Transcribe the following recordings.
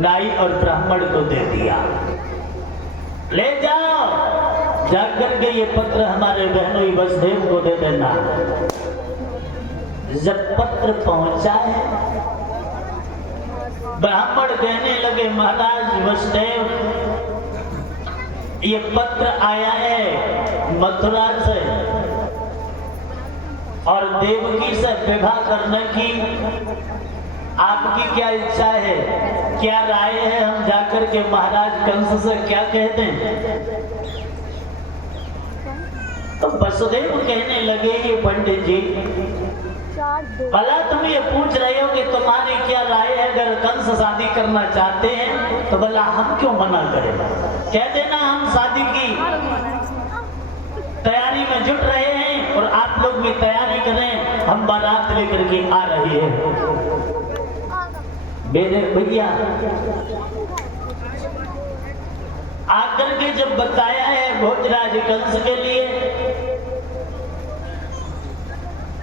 नाई और ब्राह्मण को दे दिया। ले जाओ, जाकर के ये पत्र हमारे बहनोई वसुदेव को दे देना। जब पत्र पहुंचा है, ब्राह्मण कहने लगे महाराज वसुदेव, ये पत्र आया है मथुरा से और देवकी से विवाह करने की आपकी क्या इच्छा है, क्या राय है? हम जाकर के महाराज कंस से क्या कहते हैं? तो वसुदेव कहने लगे ये पंडित जी, भला तुम ये पूछ रहे हो कि तुम्हारी क्या राय है? अगर कंस शादी करना चाहते हैं तो भला हम क्यों मना करें? कह देना हम शादी की तैयारी में जुट रहे हैं और आप लोग भी तैयारी करें, हम बारात लेकर के आ रहे हैं। मेरे भैया आकर के जब बताया है भोजराज कंस के लिए,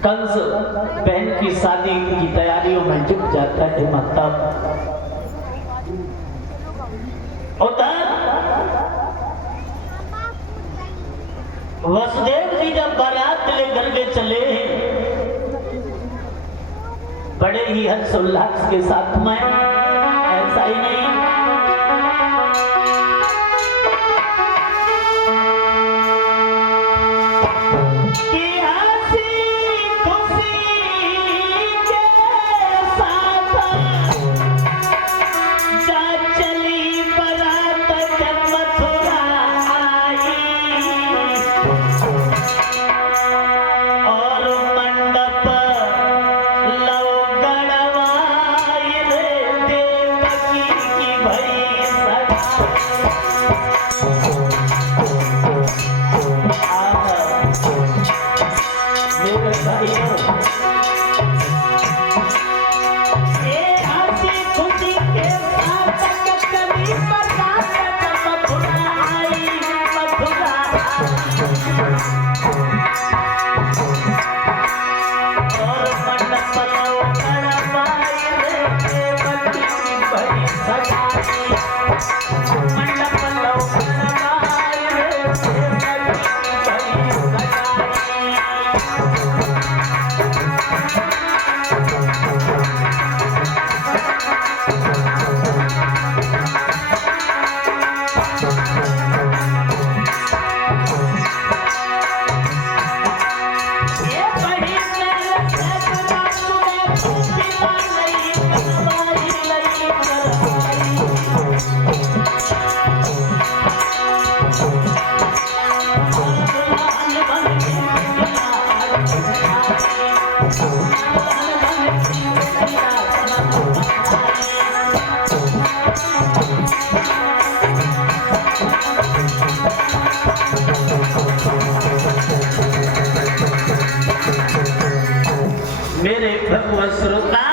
कंस बहन की शादी की तैयारियों में जुट जाता है। मतलब उधर वसुदेव जी जब बारात लेकर के चले, बड़े ही हर्षोल्लास के साथ में, ऐसा ही नहीं श्रोता,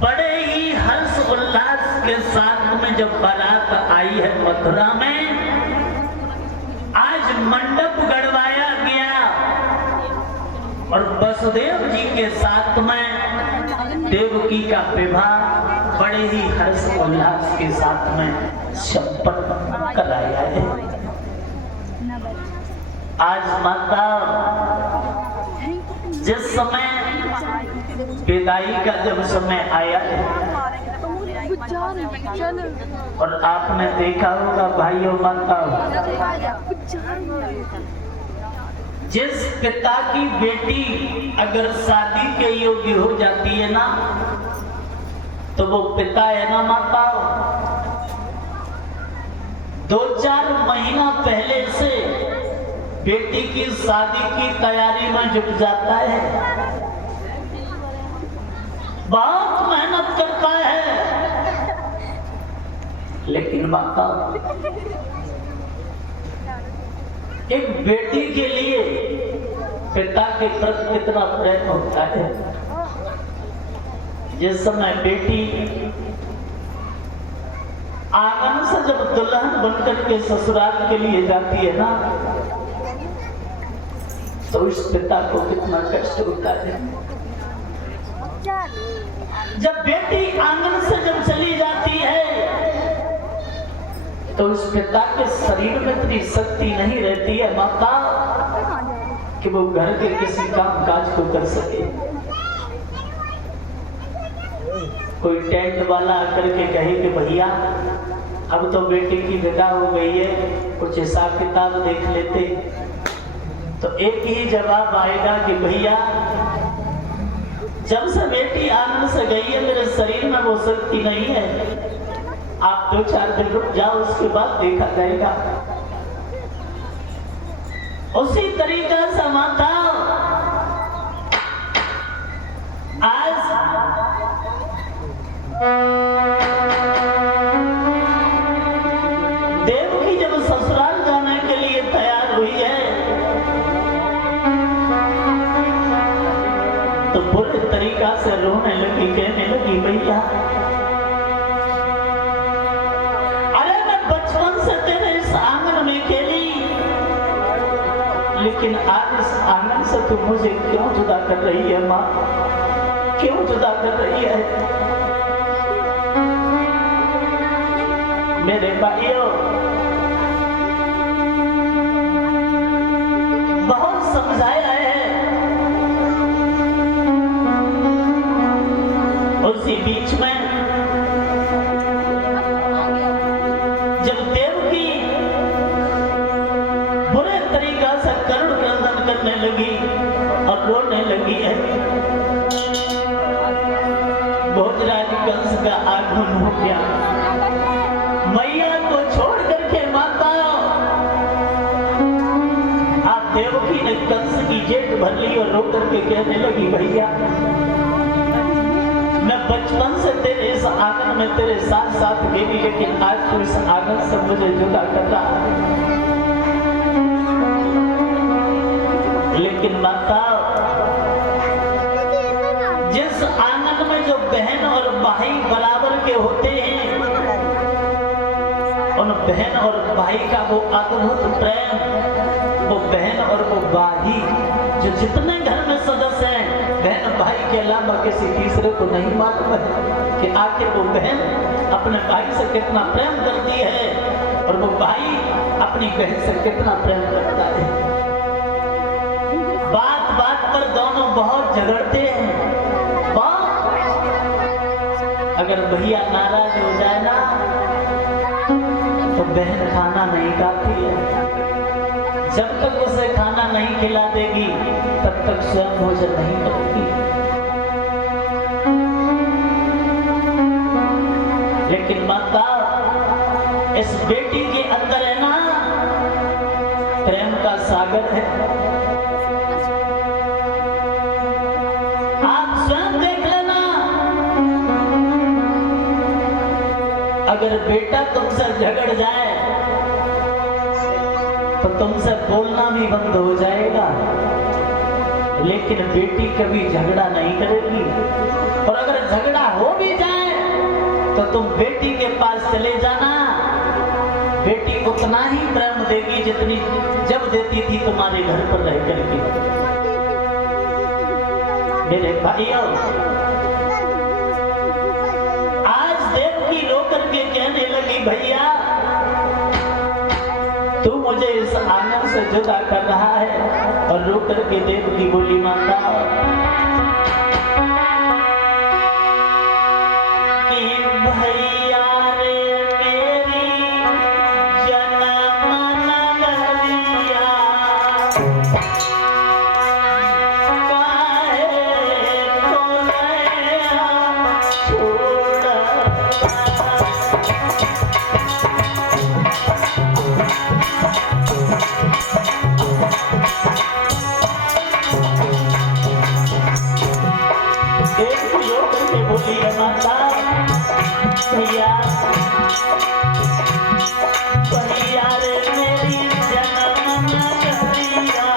बड़े ही हर्ष उल्लास के साथ में जब बारात आई है मथुरा में, आज मंडप गड़वाया गया और वसुदेव जी के साथ में देवकी का विवाह बड़े ही हर्ष उल्लास के साथ में संपन्न कराया है। आज माता जिस समय विदाई का जब समय आया है और आपने देखा होगा भाइयों माताओं, जिस पिता की बेटी अगर शादी के योग्य हो जाती है ना, तो वो पिता है ना माताओं, 2-4 महीना पहले से बेटी की शादी की तैयारी में जुट जाता है, बहुत मेहनत करता है। लेकिन माता, एक बेटी के लिए पिता के प्रति कितना प्रेम होता है। जिस समय बेटी आंगन से जब दुल्हन बनकर के ससुराल के लिए जाती है ना, तो इस पिता को कितना कष्ट होता है। जब बेटी आंगन से जब चली जाती है तो उस पिता के शरीर में इतनी शक्ति नहीं रहती है माता कि वो घर के किसी काम काज को कर सके। कोई टेंट वाला आकर के कहे कि भैया अब तो बेटी की विदा हो गई है, कुछ हिसाब किताब देख लेते, तो एक ही जवाब आएगा कि भैया जब से बेटी आनंद से गई है मेरे शरीर में वो शक्ति नहीं है, आप 2-4 दिन रुक जाओ, उसके बाद देखा जाएगा। उसी तरीका से माता आज देवकी जब ससुराल जाने के लिए तैयार हुई है तो बुरे तरीका से रोने लगी, कहने लगी भैया अरे मैं बचपन से तेरे इस आंगन में खेली, लेकिन आज इस आंगन से तू मुझे क्यों जुदा कर रही है माँ, क्यों जुदा कर रही है। मेरे भाइयों बहुत समझाया है, उसी बीच में जब देवकी बुरे तरीका से करुण क्रंदन करने लगी और रोने लगी है, भोजराज कंस का आगमन हो गया। मैया को छोड़ करके माता आप देवकी ने कंस की जेब भर ली और रो करके कहने लगी भैया मैं बचपन से तेरे इस आंगन में तेरे साथ साथ गेली, लेकिन आज तू इस आंगन से मुझे जुदा कर रहा है। लेकिन माता जिस आंगन में जो बहन और भाई बराबर के होते हैं, उन बहन और भाई का वो अद्भुत प्रेम, वो बहन और वो भाई जो जितने घर में सदस्य हैं, बहन भाई के अलावा किसी तीसरे को नहीं मालूम है कि आखिर वो बहन अपने भाई से कितना प्रेम करती है और वो भाई अपनी बहन से कितना प्रेम करता है। बात बात पर दोनों बहुत झगड़ते हैं। अगर भैया नाराज हो जाए ना तो बहन खाना नहीं खाती है, जब तक उसे खाना नहीं खिला देगी तब तक स्वयं भोजन नहीं करेगी। लेकिन माता इस बेटी के अंदर है ना प्रेम का सागर है। आप स्वयं देख लेना, अगर बेटा तुमसे झगड़ जाए तो तुमसे बोलना भी बंद हो जाएगा, लेकिन बेटी कभी झगड़ा नहीं करेगी। और अगर झगड़ा हो भी जाए तो तुम बेटी के पास चले जाना, बेटी उतना ही प्रेम देगी जितनी जब देती थी तुम्हारे घर पर रह करके। मेरे भाइयों आज देवकी रो करके कहने लगी भैया तू मुझे इस आंगन से जुदा कर रहा है, और रो करके देवकी बोली माता कि भैया रे मेरी जन्म नगरिया बोली माता भैया भैया रे मेरी जन्म नगरिया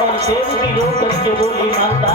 और देव की रो करके बोली माता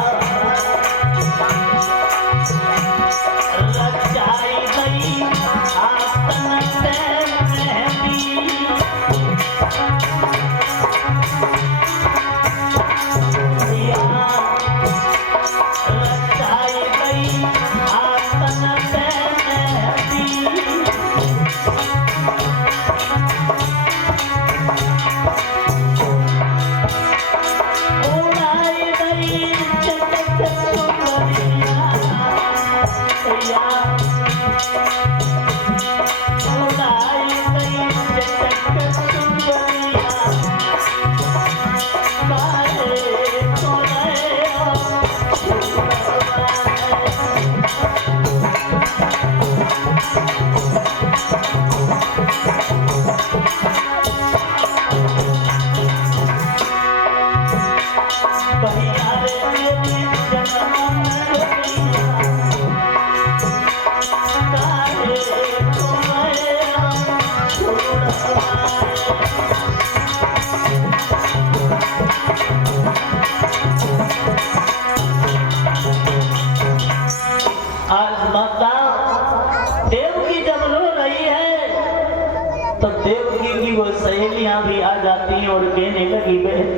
सहेलियां भी आ जाती हैं और कहने लगी बहन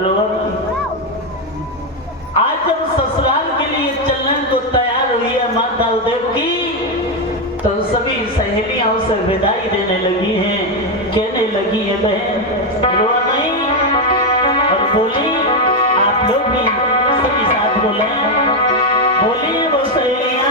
रोहन, आज जब ससुराल के लिए चलने को तैयार हुई है माता उदेव की, तो सभी सहेलियां उसे विदाई देने लगी हैं। कहने लगी है बहन रो नहीं, और बोली आप लोग भी सभी साथ बोले, बोली वो सहेलियां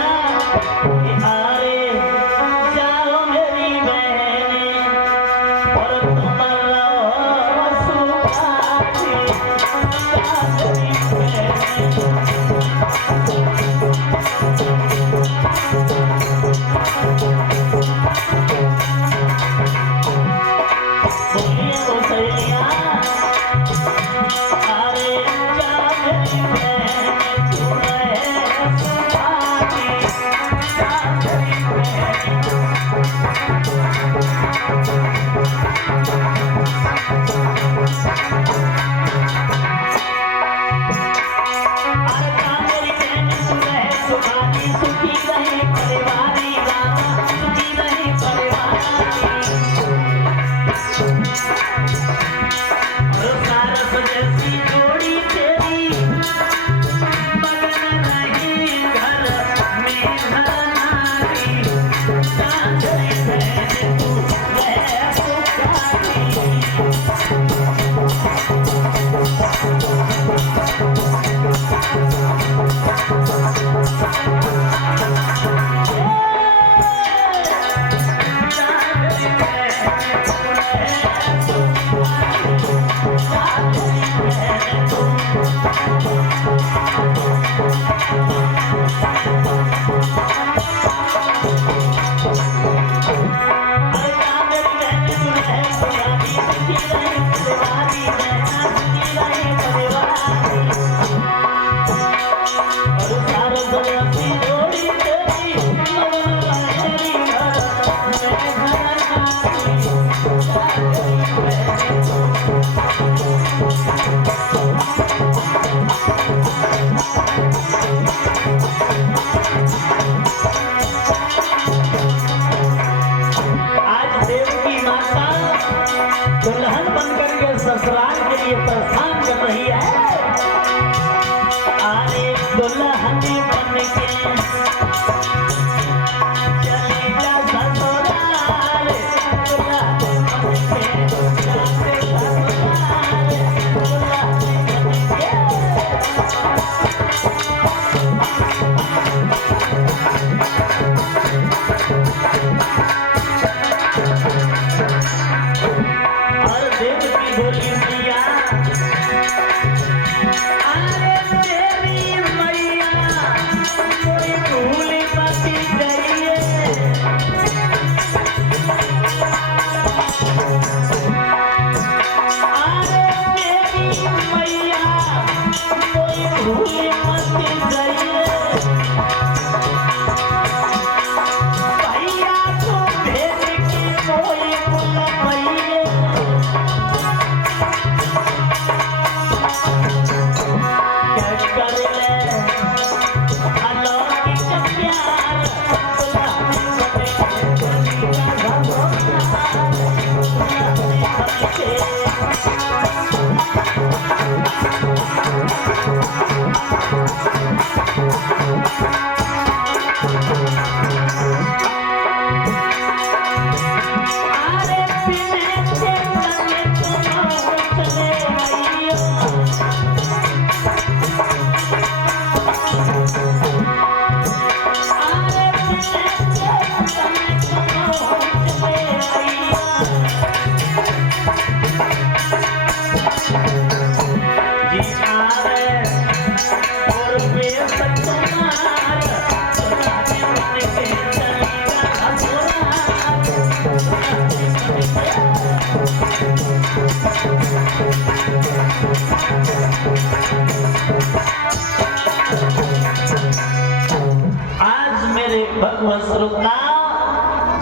भगवत श्रोता,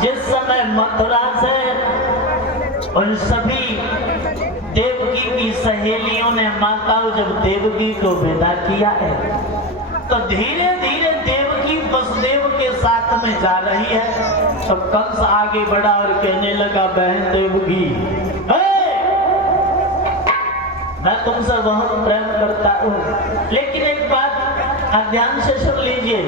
जिस समय मथुरा से उन सभी देवकी की सहेलियों ने माताओं जब देवकी को विदा किया है, तो धीरे धीरे देवकी वसुदेव के साथ में जा रही है। तो कंस आगे बढ़ा और कहने लगा, बहन देवकी, मैं तुमसे बहुत प्रेम करता हूँ, लेकिन एक बात ध्यान से सुन लीजिए,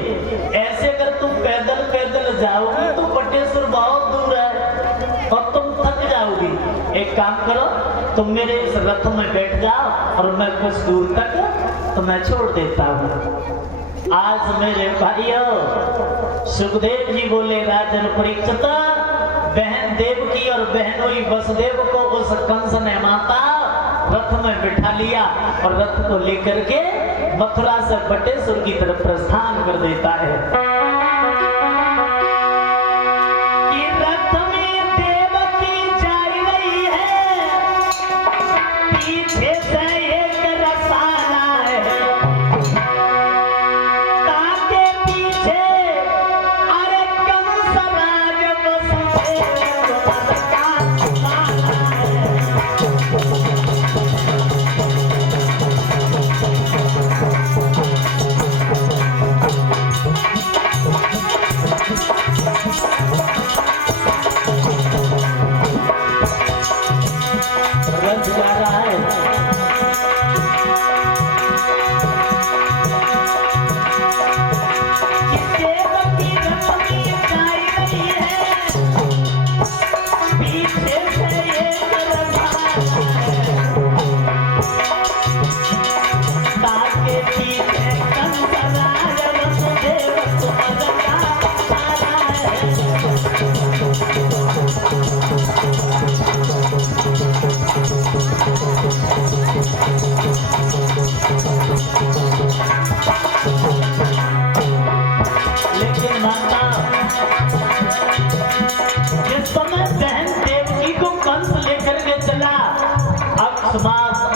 ऐसे अगर तुम पैदल पैदल जाओगी तो बटेश्वर बहुत दूर है और तुम थक जाओगी। एक काम करो, तुम मेरे इस रथ में बैठ जाओ और मैं कुछ दूर तक तुम्हें छोड़ देता हूँ। आज मेरे भाइयों, सुखदेव जी बोले, राजन परीक्षित, बहन देवकी और बहनोई वसुदेव को उस कंस ने माता रथ में बिठा लिया और रथ को लेकर के मथुरा से बटेश्वर की तरफ प्रस्थान कर देता है। कि रथ में देवकी जा रही है, पीछे से एक रसाला है, ताके पीछे अरे कंस राज वसुदेव का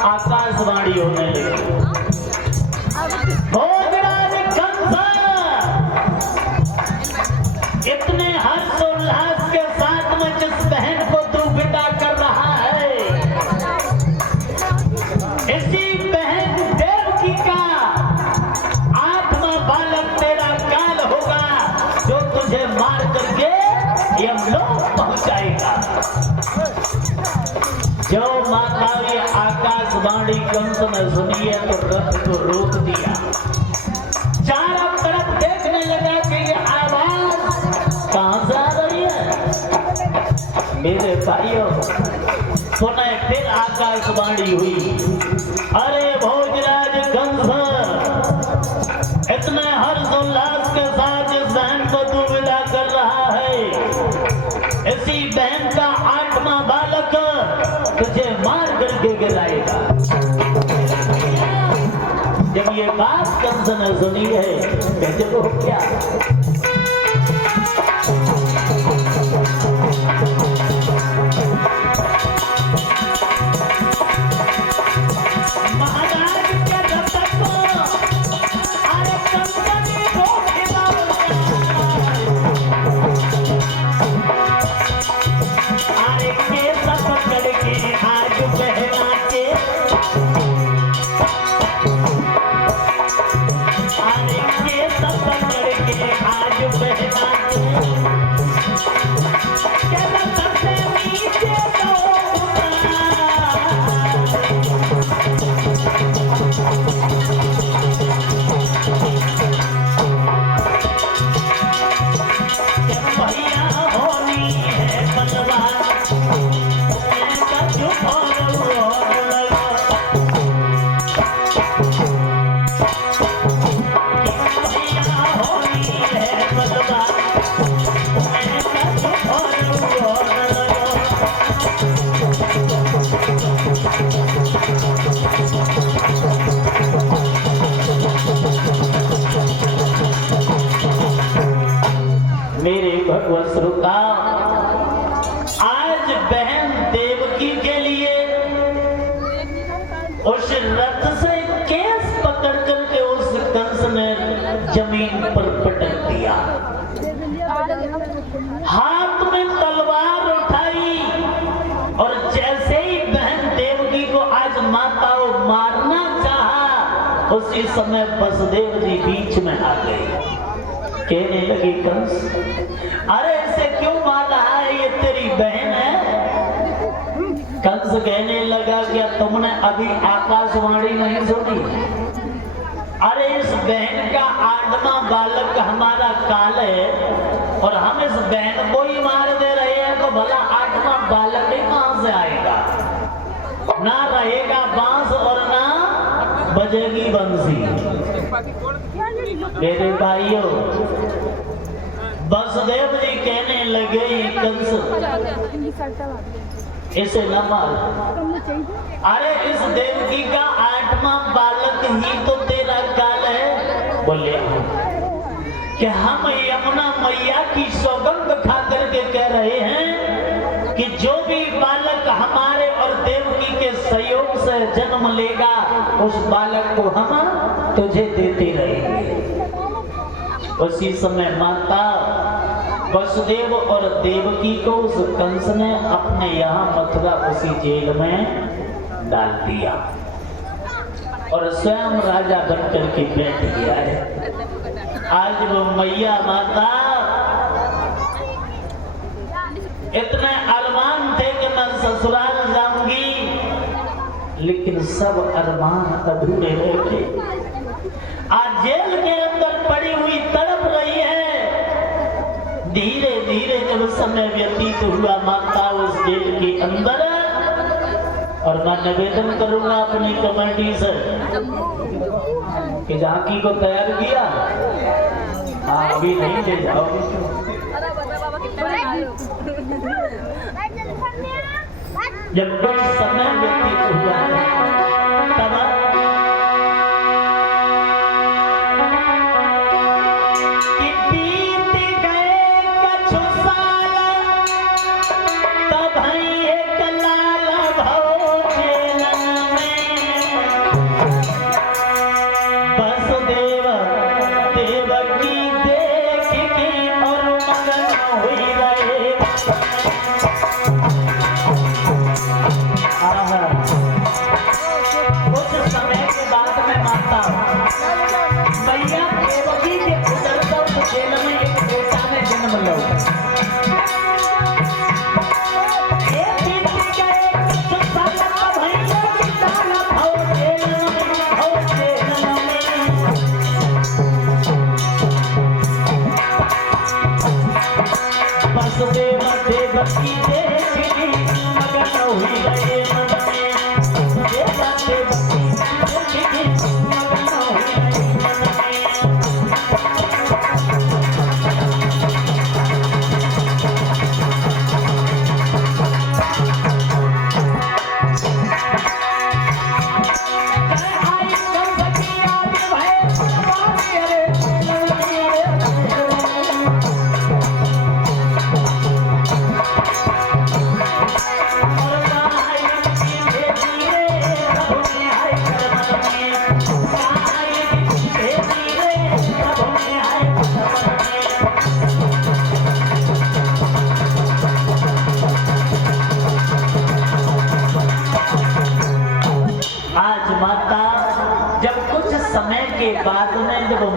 आकाशवाणी होने लगी। भोजराज कंस इतने हर्षोल्लास के साथ में जिस बहन को तू विदा कर रहा है, इसी बहन देवकी का आत्मा बालक तेरा काल होगा, जो तुझे मार करके यमलोक पहुंचाएगा। जो माता ये आकाशवाणी कंस ने सुनी है तो रथ को रोक दिया, चारों तरफ देखने लगा कि ये आवाज कहां से आ रही है। मेरे भाइयों, पुनः फिर आकाशवाणी हुई, अरे भोजराज कंस, इतने हर्षोल्लास के साथ जिस बहन को तू विदा कर रहा है, इसी बहन का आठवां बालक तुझे मार करके गिराएगा। जब ये बात कंस ने सुनी है, कहते वो क्या, महाराज के रथ को अरे कंस ने रोकेगा, अरे केस पकड़ के आग बहला के, अरे केस पकड़ के आग बहला के, कहता सबसे नीचे तो भैया होनी है बलवान, मेरे भगवत श्रोता, आज बहन देवकी के लिए उस रथ से केस पकड़ करके उस कंस ने जमीन पर पटक दिया। हाथ में तलवार उठाई और जैसे ही बहन देवकी को आज माता को मारना चाहा, उसी समय वसुदेव जी बीच में आ गए। कहने लगे कंस, अरे इसे क्यों मार रहा है, ये तेरी बहन है। कंस कहने लगा, क्या तुमने अभी आकाशवाणी नहीं सुनी? अरे इस बहन का 8वां बालक हमारा काल है और हम इस बहन को ही मार दे रहे हैं, तो भला 8वां बालक ही कहां से आएगा? ना रहेगा बांस और ना बजेगी बंसी। मेरे भाइयों, वसुदेव जी कहने लगे, कंस इसे न मार। अरे इस देवकी का 8वां बालक ही तो तेरा काल है। बोले कि हम यमुना मैया की सौगंध खा करके कह रहे हैं कि जो भी बालक हमारे और देवकी के सहयोग से जन्म लेगा, उस बालक को हम तुझे देते रहेंगे। उसी समय माता वसुदेव और देवकी को उस कंस ने अपने यहाँ मथुरा उसी जेल में डाल दिया और स्वयं राजा बनकर के बैठ गया है। आज वो मैया माता इतने अरमान थे कि मैं ससुराल जाऊंगी, लेकिन सब अरमान अधूरे रह गए। आज जेल के अंदर पड़ी हुई तड़प रही है। धीरे धीरे जब समय व्यतीत हुआ माता उस जेल के अंदर, और मैं निवेदन करूंगा अपनी कमेटी से कि झांकी को तैयार किया, अभी नहीं ले जाओगे। जब कुछ समय व्यतीत हुआ तब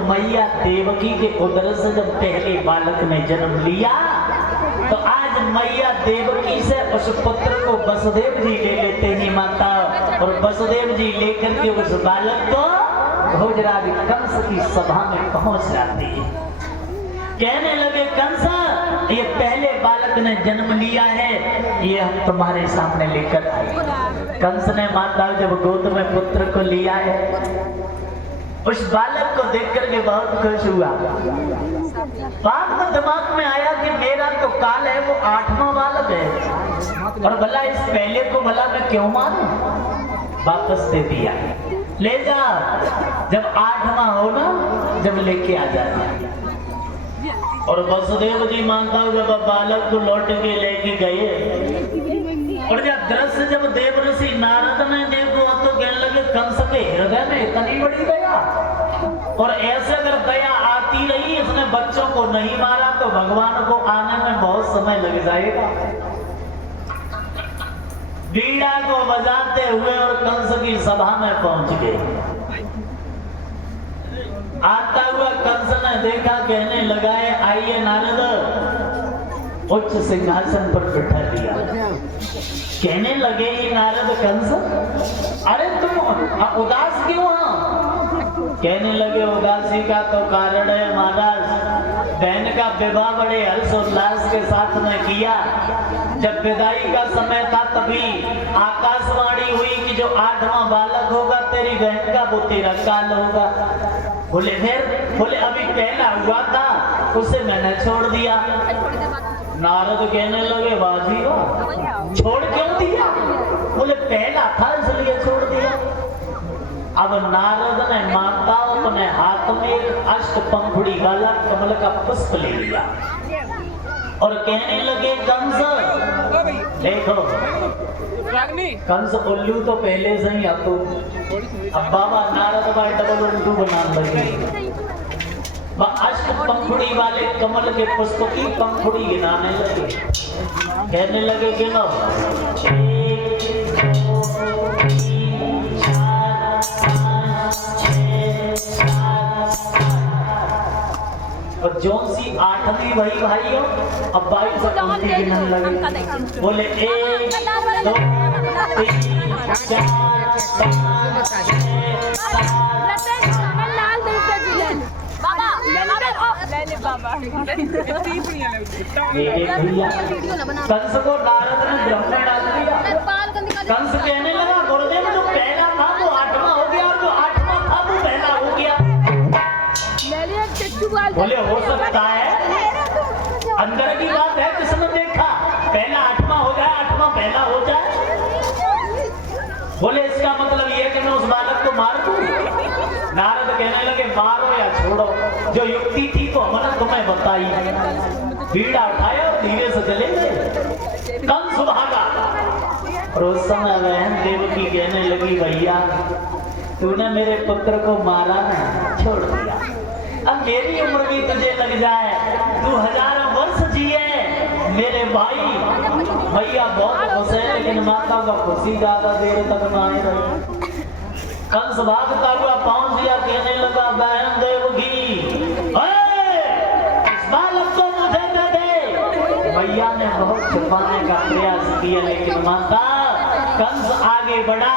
मैया देवकी के उदर से जब पहले बालक ने जन्म लिया, तो आज मैया देवकी से उस पुत्र को वसुदेव जी ले लेते हैं माता, और वसुदेव जी लेकर के उस बालक को भोजराज कंस की सभा में पहुंच जाते हैं। कहने लगे, कंस ये पहले बालक ने जन्म लिया है, ये हम तुम्हारे सामने लेकर आए। कंस ने माता जब गोद में पुत्र को लिया है, उस बालक को देख करके बहुत खुश हुआ। बाद में दिमाग में आया कि मेरा तो काल है वो 8वां बालक है, और भला इस पहले को भला मैं क्यों मारूं? वापस दे दिया, ले जा, जब 8वां हो ना जब लेके आ जाना। और वसुदेव जी मानता हूँ जब बालक को लौट के लेके गए, और जब दृश्य जब देवऋषि नारद ने देखो तो कहने लगे कंस के हृदय में इतनी बड़ी दया, और ऐसे अगर दया आती रही इसने बच्चों को नहीं मारा तो भगवान को आने में बहुत समय लग जाएगा। बीड़ा को बजाते हुए और कंस की सभा में पहुंच गए। आता हुआ कंस ने देखा, कहने लगा है आइए नारद, उच्च सिंहासन पर बिठा दिया। कहने लगे ही नारद कंस, अरे तुम उदास क्यों हो? कहने लगे उदासी का तो कारण है महाराज, बहन का विवाह बड़े हर्ष उल्लास के साथ में किया। जब विदाई का समय था तभी आकाशवाणी हुई कि जो 8वां बालक होगा तेरी बहन का वो तेरा काल होगा। बोले फिर? बोले अभी पहला हुआ था उसे मैंने छोड़ दिया। नारद कहने लगे बाजी वाह, छोड़ क्यों दिया? बोले पहला था इसलिए छोड़ दिया। अब नारद ने माता अपने हाथ में एक अष्टपंखुड़ी वाला कमल का पुष्प ले लिया और कहने लगे कंस देखो, कंस उल्लू तो पहले से ही आतो, अब बाबा नारद भाई डबल उल्लू बना लगे। अष्टपंखुड़ी वाले कमल के पुष्प की पंखुड़ी गिनाने लगे। कहने लगे गिनो, 1 2 3 4 5 6 7 और जौन सी 8वीं वही भाइयों अब 22 पंक्ति गिनने लगे। बोले 1 2 3 4 5 कंस को नारद ने ब्रह्म में डाल दिया। कंस कहने लगा गुरुदेव जो पहला था वो 8वां हो गया और जो 8वां था वो पहला हो गया। बोले हो सकता है, अंदर की बात है, किसने देखा पहला 8वां हो जाए, 8वां पहला हो जाए। बोले इसका मतलब ये कि मैं उस बालक को मार दूं? नारद कहने लगे मारो या छोड़ो, जो युक्ति थी तो हमने तुम्हें बताई। बीड़ा उठाया और धीरे से चले गए। कंस भागा और उस समय बहन देवकी कहने लगी भैया तूने मेरे पुत्र को मारा ना, छोड़ दिया। अब मेरी उम्र भी तुझे लग जाए, तू 1000 वर्ष जिए मेरे भाई। भैया बहुत खुश है लेकिन माता का खुशी ज्यादा देर तक ना आए। कंस भागता हुआ पहुंच गया, कहने लगा बहन देवकी इस बालक को मुझे दे दे। भैया ने बहुत छुपाने का प्रयास किया लेकिन माता, कंस आगे बढ़ा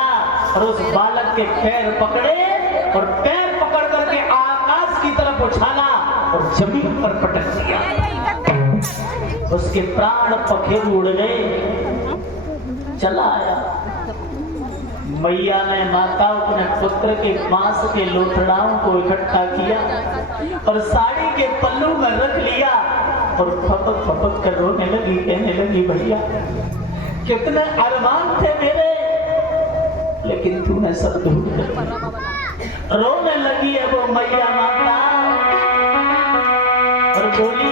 और उस बालक के पैर पकड़े और पैर पकड़ करके आकाश की तरफ उछाला और जमीन पर पटक दिया। उसके प्राण पखेरु उड़ गए, चला आया। मैया ने माता अपने पुत्र के मांस के लोथड़ाओं को इकट्ठा किया और साड़ी के पल्लू में रख लिया और फपक फपक कर रोने लगी। कहने लगी भैया कितने अरमान थे मेरे, लेकिन तूने सब धूल कर। रोने लगी है वो मैया माता और बोली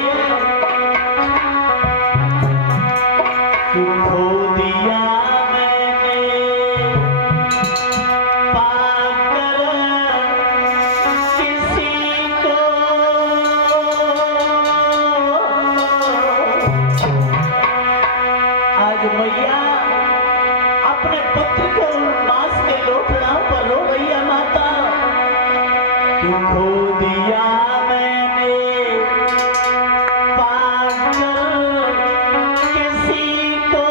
तू खो दिया मैया अपने पुत्र के मांस के लोथड़ाओं पर रो रही है माता। तू खो दिया मैंने पाकर किसी को,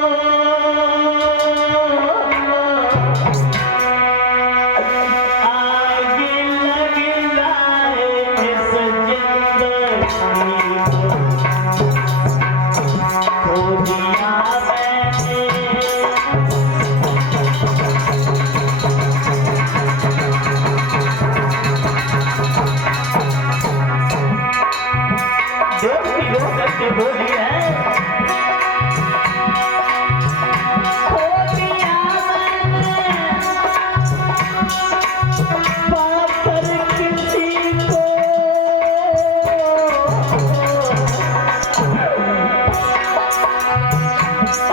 आगे लग जाए इस जिंदगी को, खो दिया बोली है खो दिया मैंने पाकर किसी को,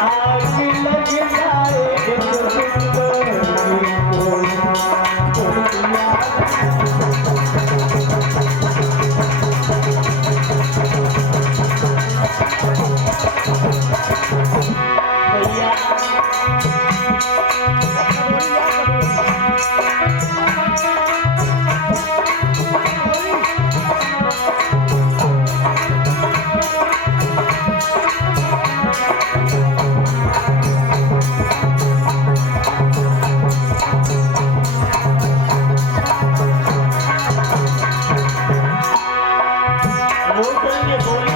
आग लग भैया लोग बोले